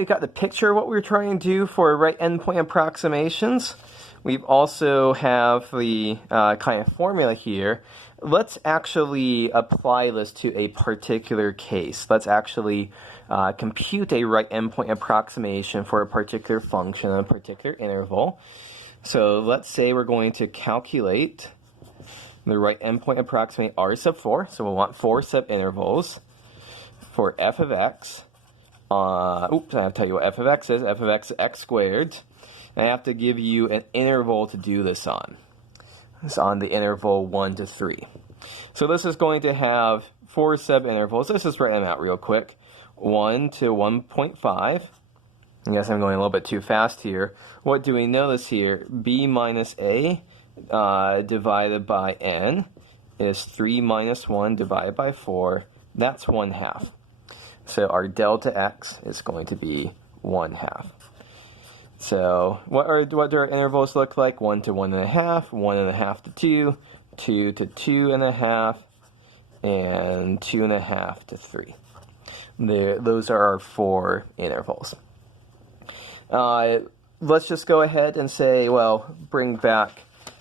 we've got the picture of what we're trying to do for right endpoint approximations. We've also have the kind of formula here. Let's actually apply this to a particular case. Let's actually compute a right endpoint approximation for a particular function in a particular interval. So let's say we're going to calculate the right endpoint approximate r sub 4. So we'll want 4 subintervals for f of x. I have to tell you what f of x is. F of x is x squared. And I have to give you an interval to do this on. It's on the interval 1 to 3. So this is going to have 4 subintervals. Let's just write them out real quick. 1 to 1.5. I guess I'm going a little bit too fast here. What do we notice here? B minus a divided by n is 3 minus 1 divided by 4. That's 1/2. So our delta x is going to be 1/2. So what do our intervals look like? 1 to 1.5, 1.5 to 2, 2 to 2.5, and 2.5 to 3. Those are our 4 intervals. Let's just go ahead and say, well, bring back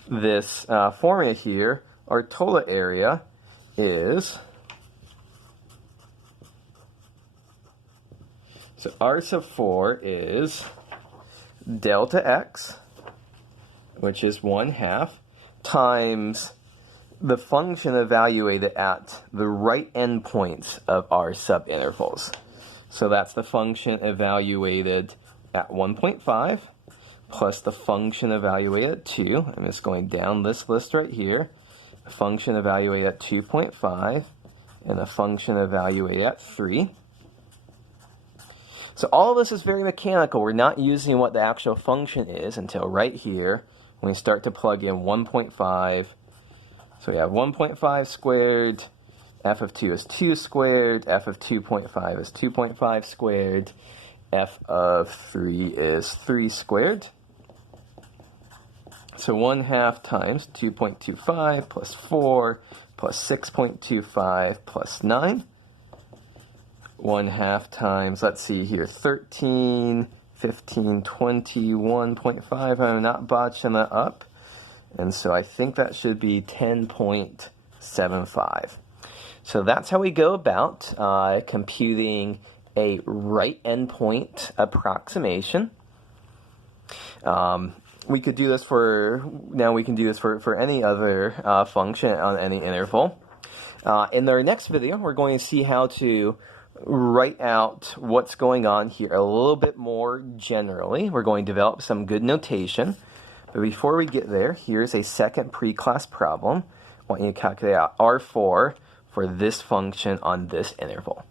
this formula here. Our total area is, so r sub 4 is delta x, which is 1/2, times the function evaluated at the right endpoints of our subintervals. So that's the function evaluated at 1.5 plus the function evaluated at 2. I'm just going down this list right here. A function evaluated at 2.5 and a function evaluated at 3. So all of this is very mechanical. We're not using what the actual function is until right here when we start to plug in 1.5. So we have 1.5 squared, f of 2 is 2 squared, f of 2.5 is 2.5 squared, f of 3 is 3 squared. So 1/2 times 2.25 plus 4 plus 6.25 plus 9. 1/2 times, let's see here, 13, 15, 21.5. I'm not botching that up. And so I think that should be 10.75. So that's how we go about computing a right endpoint approximation. We could do this for any other function on any interval. In our next video, we're going to see how to write out what's going on here a little bit more generally. We're going to develop some good notation. But before we get there, here's a second pre-class problem. I want you to calculate out R4 for this function on this interval.